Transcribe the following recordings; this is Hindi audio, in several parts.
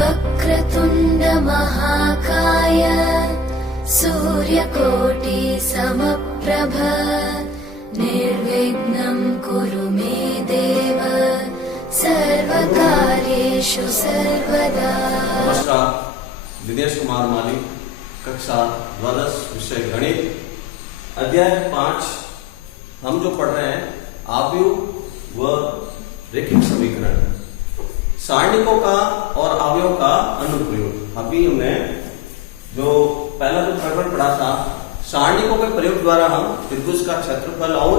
वक्रतुंड महाकाय सूर्यकोटि समप्रभ निर्विघ्नं कुरु मे देव सर्वकार्येषु सर्वदा। नमस्कार, दिनेश कुमार माली, कक्षा द्वादश, विषय गणित, अध्याय 5। हम जो पढ़ रहे हैं आव्यूह व रेखिक समीकरण, सारणिकों का और अवयव का अनुप्रयोग। अभी हमने जो पहला जो प्रकरण पढ़ा था, सारणिकों के प्रयोग द्वारा हम त्रिभुज का क्षेत्रफल और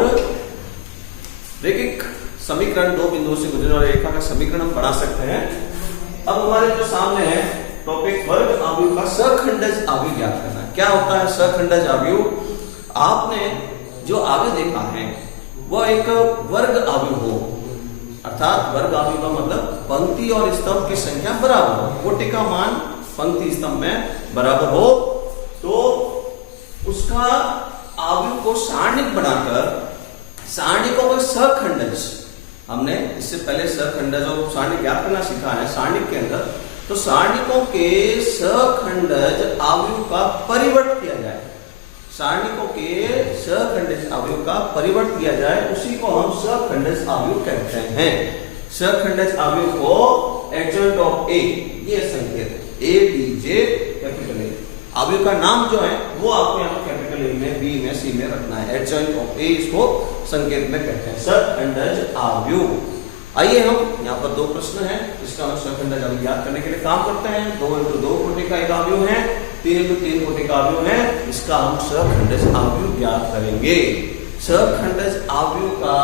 रेखिक समीकरण, दो बिंदुओं से गुजरने वाली रेखा का समीकरण हम बना सकते हैं। अब हमारे जो सामने है टॉपिक वर्ग आव्यूह का सखंडज आव्यूह ज्ञात करना। क्या होता है सखंडज आव्यूह? आपने जो आव्यूह देखा है वह एक वर्ग आव्यूह हो, अर्थात वर्ग आव्यूह का मतलब पंक्ति और स्तंभ की संख्या बराबर हो, कोटि का मान पंक्ति स्तंभ में बराबर हो, तो उसका आव्यूह को सारणिक बनाकर सारणिकों को सखंडज, हमने इससे पहले सखंडज और सारणिक ज्ञात करना सीखा है सारणिक के अंदर, तो सारणिकों के सखंडज आव्यूह का परिवर्त किया जाए, सारणिकों के सखंडज आव्यूह का परिवर्त किया जाए, उसी को हम सखंडज आव्यूह कहते हैं। सखंडज आव्यूह को एडजॉइंट ऑफ ए, ये संकेत A B J capital A, आव्यूह का नाम जो है वो आपको यहाँ कैपिटल ए में, बी में, सी में रखना है। एडजॉइंट ऑफ ए इसको संकेत में कहते हैं सखंडज आव्यूह। आइए हम यहाँ पर दो प्रश्न हैं, इसका हम सखंडज आव्यूह ज्ञात करने के लिए काम करते हैं। 2 × 2 कोटि का एक आव्यूह है, 3 × 3 कोटि का आव्यूह है, इसका हम सखंडज आव्यूह ज्ञात करेंगे। सखंडज आव्यूह का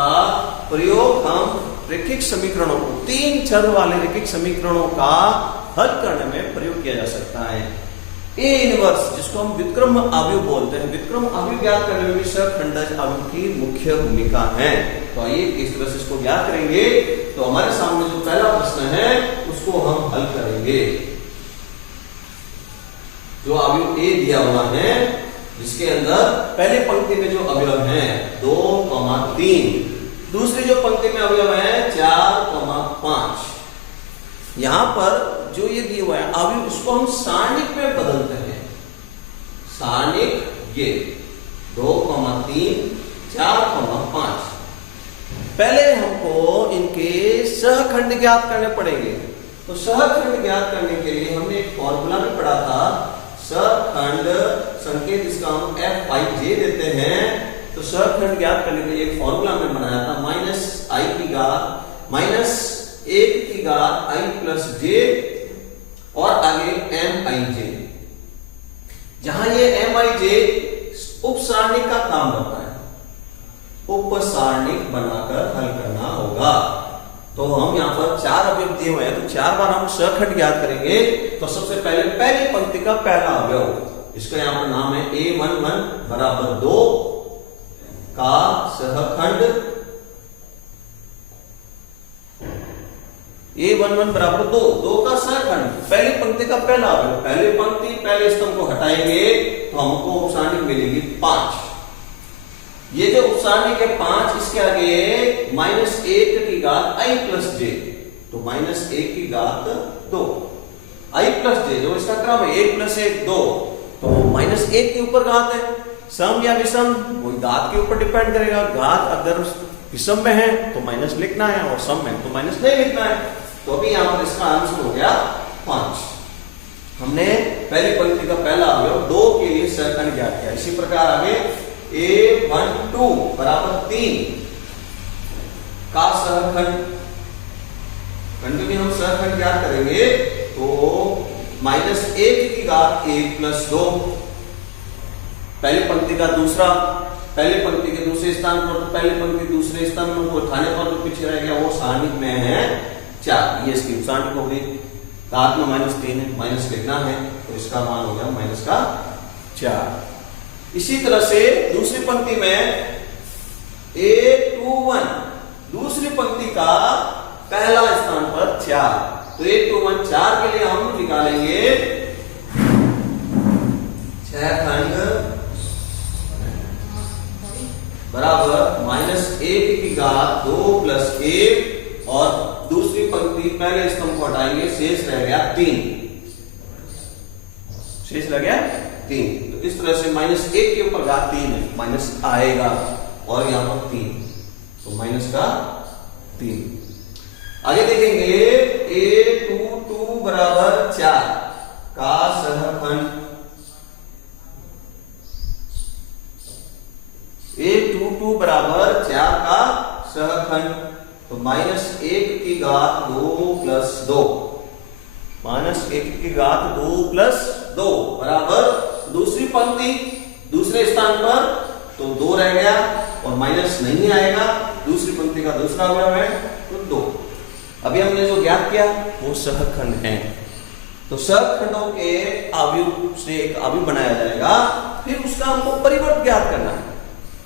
प्रयोग हम रेखिक समीकरणों को, 3 चर वाले रेखिक समीकरणों का हल करने में प्रयोग किया जा सकता है। ए इनवर्स, जिसको हम व्युत्क्रम आव्यूह बोलते हैं, व्युत्क्रम आव्यूह ज्ञात करने में भी सखंडज आव्यूह की मुख्य भूमिका है। तो आइए इस तरह से इसको ज्ञात करेंगे। तो हमारे सामने जो पहला प्रश्न है उसको हम हल करेंगे। जो आव्यूह ए दिया हुआ है, जिसके अंदर पहली पंक्ति में जो अवयव है 2, 3, दूसरी जो पंक्ति में अवयव है 4, 5, यहां पर जो ये दिया हुआ है अवयव, इसको हम सारणिक में बदलते हैं। सारणिक ये 2, 3, 4, 5, पहले हमको इनके सहखंड ज्ञात करने पड़ेंगे। तो सहखंड ज्ञात करने के लिए हमने एक फॉर्मूला में पढ़ा था, सहखंड संकेत इसका हम Fij देते हैं। तो सहखंड ज्ञात करने के लिए एक फॉर्मूला में बनाया था, -1 की घात i + j और आगे Mij, जहां ये Mij उपसारणिक का काम करता है, उपसारणिक बनाकर हल करना होगा। तो हम यहाँ पर 4 अवयव दिए हुए हैं, तो 4 बार हम सहखंड ज्ञात करेंगे। तो सबसे पहले पहली पंक्ति का पहला अवयव, इसका यहाँ पर नाम है A11 = 2 का सहखंड, A11 = 2 का सहखंड, पहली पंक्ति का पहला अवयव, पहली पंक्ति पहले स्तंभ को हटाएंगे तो हमको उपसारणिक मिलेगी 5। ये जो उपसारणिक है 5, इसके आगे -1 की घात i + j, तो -1 की घात 2 i + j, जो इसका क्रम है 1 + 1 2, तो -1 के ऊपर घात है, सम या विषम वो घात के ऊपर डिपेंड करेगा। घात अगर विषम में है तो माइनस लिखना है और सम में तो माइनस नहीं लिखना है। तो अभी यहां पर इसका आंसर हो गया 5। हमने पहली पंक्ति का पहला अवयव 2 के लिए सहखंड ज्ञात किया। इसी प्रकार आगे A12 = 3 का सहखंड, कंटिन्यू हम सहखंड ज्ञात करेंगे। तो -1 की घात 1 + 2, पहली पंक्ति का दूसरा, पहली पंक्ति के दूसरे स्थान पर, पहली पंक्ति दूसरे स्थान में उठाने पर जो पीछे रह गया वो सारणिक में है 4, ये इसकी सारणिक हो गई। घात में -3 है, माइनस लिखना है, तो इसका मान हो गया -4। इसी तरह से दूसरी पंक्ति में A21, दूसरी पंक्ति का पहला स्थान पर 4, तो A21 4 के लिए हम निकालेंगे सहखंड बराबर माइनस एक की घात 2 प्लस 1 और दूसरी पंक्ति पहले स्तंभ को हटाएंगे, शेष रह गया 3। शेष रह गया 3। तो इस तरह से माइनस 1 के ऊपर घात 3 है, माइनस आएगा और यहां पर 3, तो माइनस का 3। आगे देखेंगे a22 बराबर 4 का सहखंड, a22 बराबर 4 का सहखंड, तो माइनस 1 की घात 2 प्लस 2, माइनस 1 की घात 2 प्लस 2 बराबर दूसरी पंक्ति दूसरे स्थान पर तो 2 रह गया और माइनस नहीं आएगा, दूसरी पंक्ति का दूसरा अवयव है तो 2। अभी हमने जो ज्ञात किया वो सहखंड है, तो सहखंडों के अवयव से एक अवयव बनाया जाएगा, फिर उसका हमको परिवर्त ज्ञात करना है।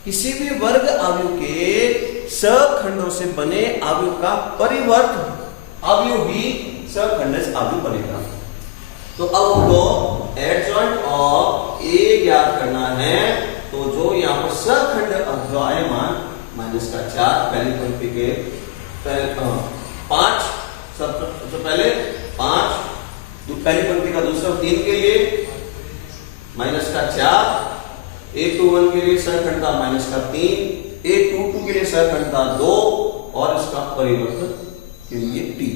किसी भी वर्ग अवयव के सहखंडों से बने अवयव का परिवर्त अवयव ही सहखंड अवयव बनेगा। तो अब हमको एडजॉइंट ऑफ ए ज्ञात करना है, तो जो यहाँ पर सहखंड अवयवमान माइनस का 4 पहली पंक्ति के 5 सबसे पहले 5 पहली पंक्ति का दूसरा 3 के लिए माइनस का 4, a21 के लिए सहखंड था माइनस का 3, a22 के लिए सहखंड था 2 और इसका परिवर्तन के लिए t।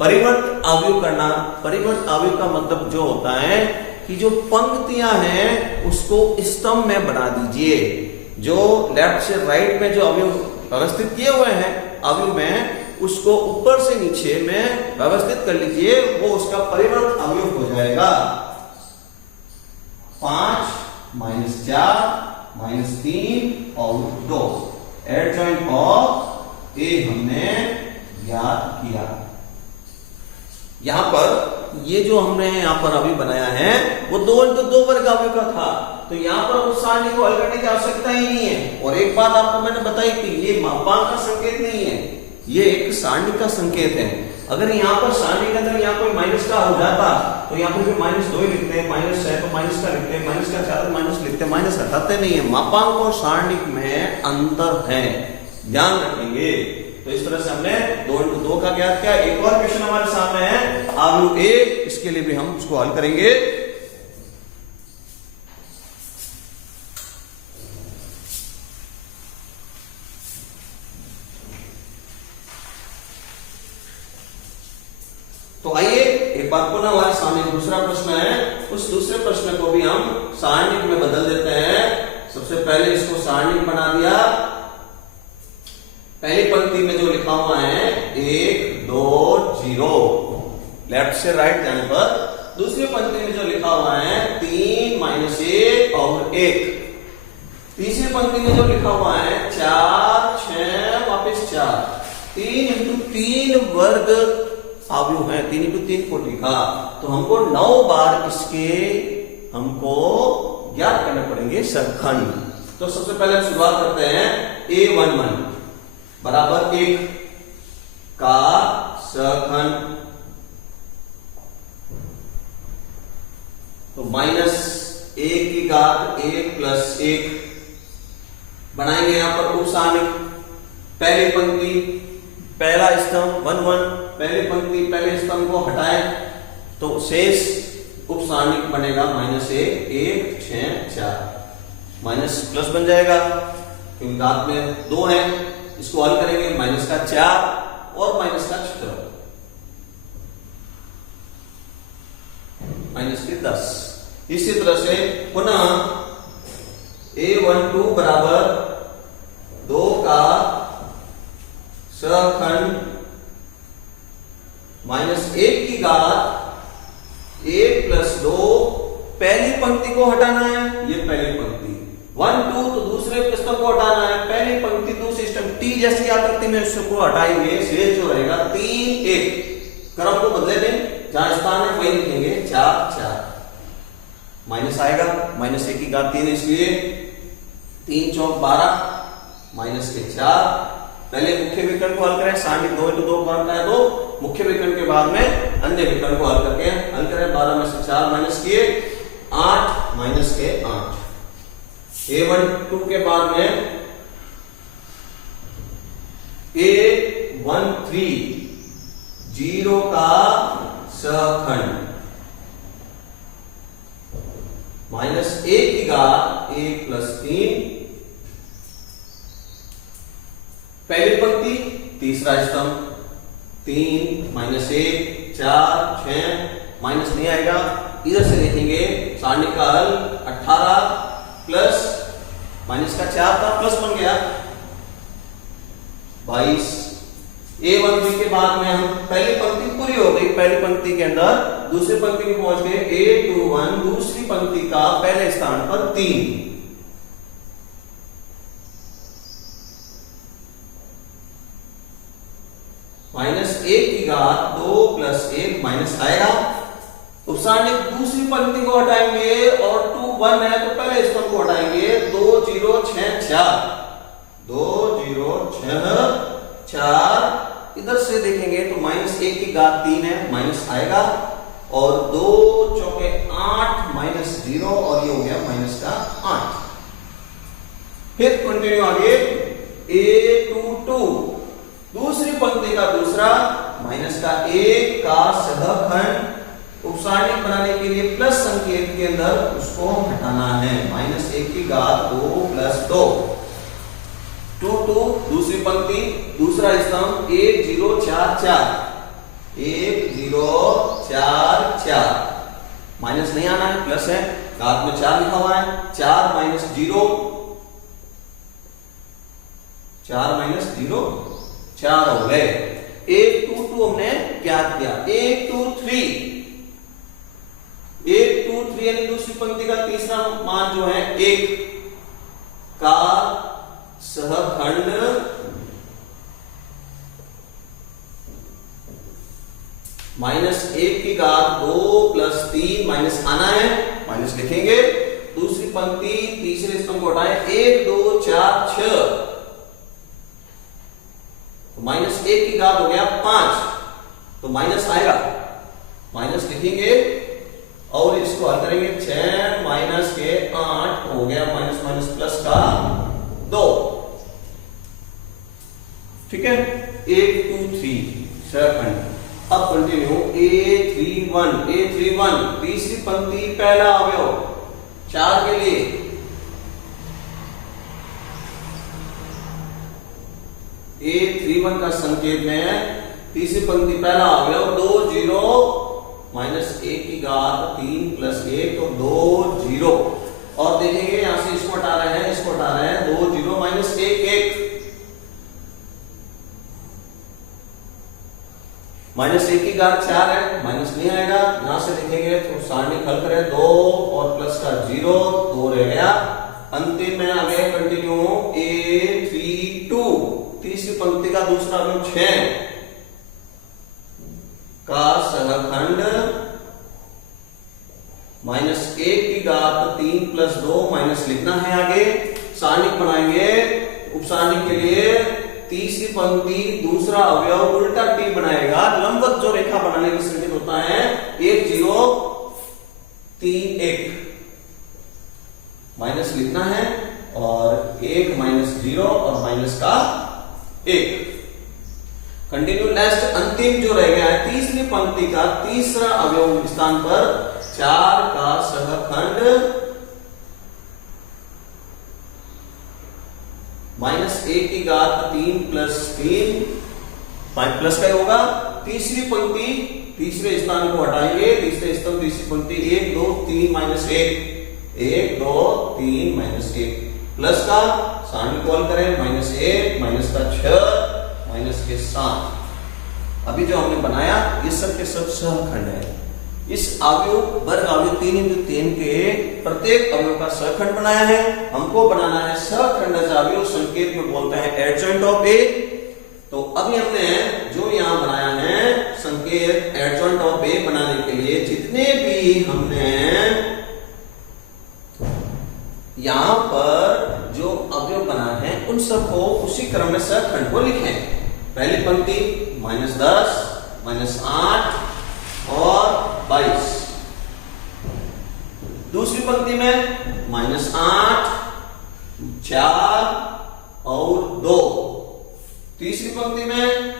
परिवर्त अवयव करना, परिवर्त अवयव का मतलब जो होता है कि जो पंक्तियां हैं उसको स्तंभ में बना दीजिए, जो लेफ्ट से राइट में जो अवयव व्यवस्थित किए हुए हैं अवयव में उसको ऊपर से नीचे में व्यवस्थित कर लीजिए, वो उसका परिवर्त अवयव हो जाएगा। 5 माइनस 4 माइनस 3 और 2 एडजॉइंट ऑफ ए हमने ज्ञात किया। यहां पर ये जो हमने यहां पर अभी बनाया है वो 2 into 2 वर्ग अवयव का था, तो यहां पर उस सारणी को हल करने की आवश्यकता ही नहीं है। और एक बात आपको मैंने बताई थी, ये मापांक का संकेत नहीं है, ये एक सारणी का संकेत है। अगर यहाँ पर सारणी के अंदर यहाँ कोई माइनस का हो जाता तो यहाँ पर -2 लिखते हैं, -6 तो माइनस का लिखते हैं, -4 तो माइनस लिखते हैं, माइनस हटाते नहीं है। मापांक और सारणी में अंतर है, ध्यान रखेंगे। तो इस तरह से हमने 2 into 2 का ज्ञात किया। एक और क्वेश्चन हमारे सामने है अवयव ए, इसके लिए भी हम उसको हल करेंगे। तो आइए एक बार पुनः हमारे सामने दूसरा प्रश्न है, उस दूसरे प्रश्न को भी हम सारणिक में बदल देते हैं। सबसे पहले इसको सारणिक बना दिया। पहली पंक्ति में जो लिखा हुआ है 1 2 0 लेफ्ट से राइट जाने पर, दूसरी पंक्ति में जो लिखा हुआ है 3 -1 और 1, तीसरी पंक्ति में जो लिखा हुआ है 4 6 वापस 4, 3 into 3 वर्ग अवयव है, 3 into 3 को लिखा, तो हमको 9 बार इसके हमको ज्ञात करने पड़ेंगे सहखंड। तो सबसे पहले हम शुरुआत करते हैं a11 बराबर 1 का सहखंड, तो -1 की घात 1 प्लस 1 बनाएंगे यहां पर उपसारणिक। पहली पंक्ति पहला स्तंभ 1 1, पहली पंक्ति पहले स्तंभ को हटाएं तो शेष उपसारणिक बनेगा -1 1 6 4, माइनस प्लस बन जाएगा क्योंकि घात में 2 है। इसको हल करेंगे माइनस का 4 और माइनस का 6 माइनस के 10। इसी तरह से पुनः a12 बराबर 2 का सहखंड -1 की घात 1 प्लस 2, पहली पंक्ति को हटाना है, ये पहली पंक्ति 1 2 तो दूसरे स्तंभ को हटाना है, पहली पंक्ति दूसरी स्तंभ टी जैसी आकृति में उसको हटाएंगे, शेष जो रहेगा 3 1, क्रम को बदले दें, जहां स्थान है वही लिखेंगे 4 4, माइनस आएगा -1 की घात 3 इसलिए 3 चौक 12 माइनस के 4। पहले मुख्य विकर्ण को हल करें, सारणी 2 into 2 बनता है, तो मुख्य विकर्ण के बाद में अन्य विकर्ण को हल करके हल करें, 12 में से 4 माइनस किए 8 माइनस के 8। a12 के बाद में A13 0 का सहखंड माइनस 1 की घात 1 प्लस 3, पहली पंक्ति तीसरा स्तंभ 3 माइनस 1 4 6 माइनस नहीं आएगा, इधर से देखेंगे सारणी का हल 18 प्लस माइनस का 4 था प्लस बन गया 22। A13 के बाद में हम पहली पंक्ति पूरी हो गई, पहली पंक्ति के अंदर दूसरी पंक्ति में पहुंच गए A21 दूसरी पंक्ति का पहले स्थान पर 3, माइनस 1 की घात 2 प्लस 1 माइनस आएगा, उपसारणी दूसरी पंक्ति को हटाएंगे और 2 1 है तो पहले स्तंभ को हटाएंगे 2 0 6 4 2 0 6 4, इधर से देखेंगे तो माइनस 1 की घात 3 है माइनस आएगा और 2 चौके 8 माइनस 0 और ये हो गया माइनस का 8। फिर कंटिन्यू आगे A22 दूसरी पंक्ति का दूसरा माइनस का 1 का सहखंड उपसारणी बनाने के लिए प्लस संकेत के अंदर उसको हटाना है, माइनस 1 की घात 2 प्लस 2 2 2 दूसरी पंक्ति दूसरा स्तंभ 1 0 4 4 1 0 4 4 माइनस नहीं आना है प्लस है, घात में 4 लिखा हुआ है 4 माइनस 0 4 माइनस 0 4 हो गए। 1 2 2 हमने ज्ञात किया। 1 2 3 यानी दूसरी पंक्ति का तीसरा मान जो है 1 का सहखंड माइनस 1 की घात 2 प्लस 3 माइनस आना है माइनस लिखेंगे, दूसरी पंक्ति तीसरे स्तंभ को हटाएं 1 2 4 6 तो माइनस 1 की घात हो गया 5 तो माइनस आएगा, माइनस लिखेंगे और इसको हल करेंगे 6 माइनस के 8 हो गया माइनस माइनस प्लस का 2, ठीक है। 1 2 3 सहखंड। अब कंटिन्यू A31 तीसरी पंक्ति पहला अवयव 4 के लिए A31 का संकेत में तीसरी पंक्ति पहला अवयव 2 0 माइनस 1 की घात 3 प्लस 1 तो 2 0 और देखेंगे यहां से इसको हटा रहे हैं इसको हटा रहे हैं 2 0 माइनस 1 1 माइनस 1 की घात 4 है माइनस नहीं आएगा, यहां से देखेंगे तो सारणी हल करें 2 और प्लस का 0 2 रह गया, अंतिम में आ गए कंटिन्यू A32 तीसरी पंक्ति का दूसरा अवयव 6 का सहखंड माइनस 1 की घात 3 प्लस 2 माइनस लिखना है आगे, सारणी बनाएंगे उपसारणी के लिए तीसरी पंक्ति दूसरा अवयव उल्टा टी बनाएगा, लंबवत जो रेखा बनाने की संकेत होता है 1 0 3 1 माइनस लिखना है और 1 माइनस 0 और माइनस का 1 कंटिन्यू। नेक्स्ट अंतिम जो रह गया है तीसरी पंक्ति का तीसरा अवयव स्थान पर 4 का सहखंड माइनस 1 की घात 3 प्लस 3 प्लस का होगा, तीसरी पंक्ति तीसरे स्थान को हटाएंगे तीसरे स्तंभ तीसरी पंक्ति 1 2 3 माइनस 1 1 2 3 माइनस 1 प्लस का सारणी कॉल करें माइनस 1 माइनस का 6 माइनस के 7। अभी जो हमने बनाया ये सब के सब सहखंड है, इस अवयव वर्ग अवयव 3x3 के प्रत्येक अवयव का सहखंड बनाया है, हमको बनाना है सहखंडज अवयव, संकेत में बोलते हैं एडजॉइंट ऑफ ए। तो अभी हमने जो यहां बनाया है संकेत एडजॉइंट ऑफ ए बनाने के लिए जितने भी हमने यहां पर जो अवयव बना है उन सबको उसी क्रम में सहखंड को लिखें। पहली पंक्ति -10 -8 और 22, दूसरी पंक्ति में -8 4 और 2, तीसरी पंक्ति में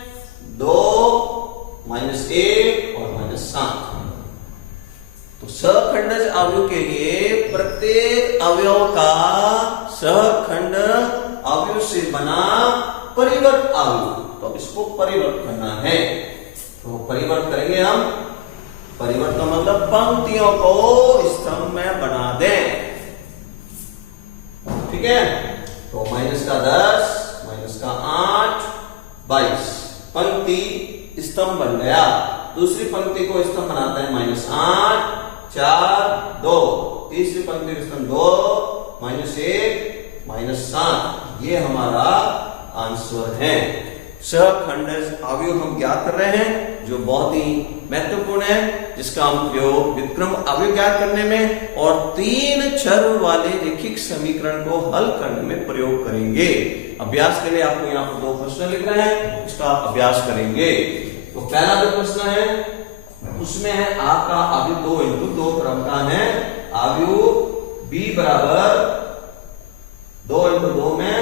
2 माइनस 1 और माइनस 7। तो सहखंडज अवयव के लिए प्रत्येक अवयव का सहखंड अवयव से बना परिवर्त अवयव, तो अब इसको परिवर्त करना है। तो परिवर्त करेंगे हम। परिवर्त का मतलब पंक्तियों को स्तंभ में बना दें। ठीक है, तो माइनस का 10, माइनस का 8, 22 पंक्ति स्तंभ बन गया। दूसरी पंक्ति को स्तंभ बनाते हैं माइनस 8, 4, 2। तीसरी पंक्ति को स्तंभ 2, माइनस 1, माइनस 7। ये हमारा आंसर है। सहखंडज अवयव हम ज्ञात कर रहे हैं, जो बहुत ही महत्वपूर्ण है, जिसका हम प्रयोग व्युत्क्रम अवयव ज्ञात करने में और 3 चर वाले रैखिक समीकरण को हल करने में प्रयोग करेंगे। अभ्यास के लिए आपको यहाँ पर 2 प्रश्न लिख रहे हैं, इसका अभ्यास करेंगे। तो पहला जो प्रश्न है उसमें है आपका अवयव 2 इंटू 2 क्रम का है। अवयव b बराबर 2 इंटू 2 में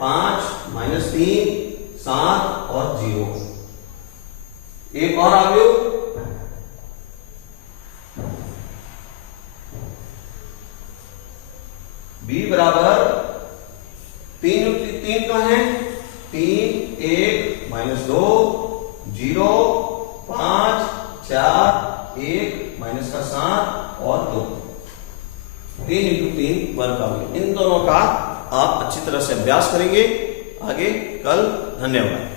5, माइनस 3, 7 और 0। एक और अवयव b बराबर 3 का है 3, 1, माइनस 2, 0, 5, 4, 1, माइनस का 7 और 2। 3 इंटू 3 वर्ग का अवयव। इन दोनों का आप अच्छी तरह से अभ्यास करेंगे आगे कल। धन्यवाद।